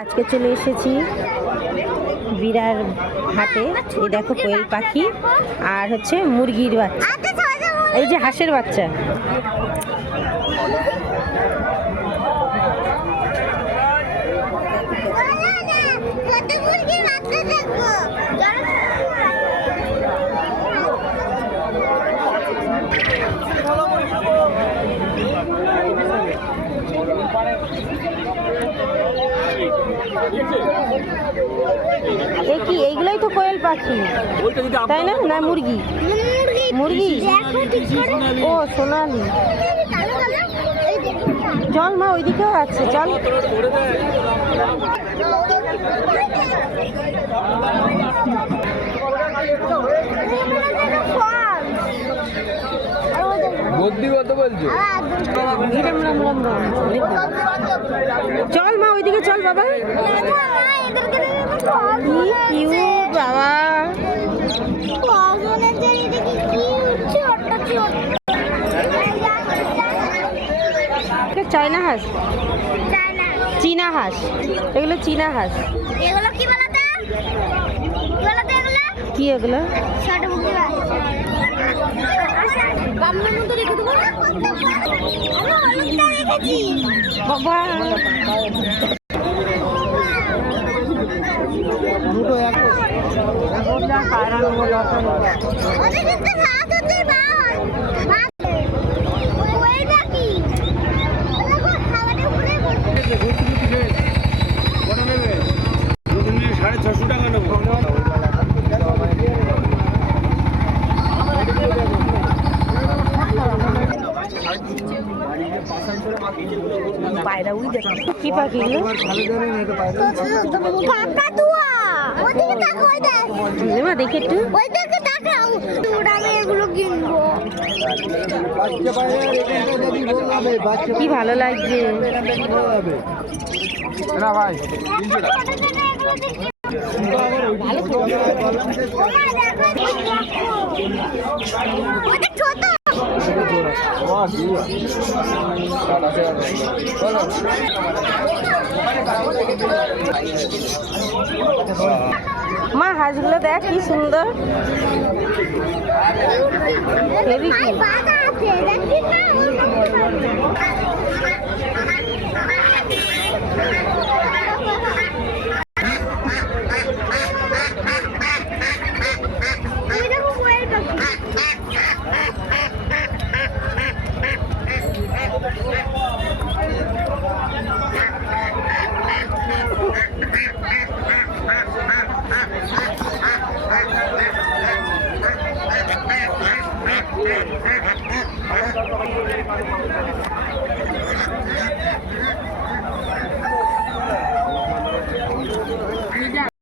আজকে চলে এসেছি বিরার হাটে। এই দেখো কোয়েল পাখি আর হচ্ছে মুরগির বাচ্চা, এই যে হাঁসের বাচ্চা। কি এইগুলাই তো কোয়েল পাখি, তাই না? না মুরগি, মুরগি ও সোনালি। চল মা, ওইদিকেও আছে, চল। চল মা, ওইদিকে চল বাবা। বাবা চায়না হাঁস, চীনা হাঁস, এগুলো চীনা হাঁস। এগুলো কি বলতো? কি এগুলো? বাবা দুটো এক পায়রা। উই দেখ কি পাখি, দেখে একটু কি ভালো লাগছে না ভাই। মা হাঁসগুলো দেখ কি সুন্দর। হেভি কি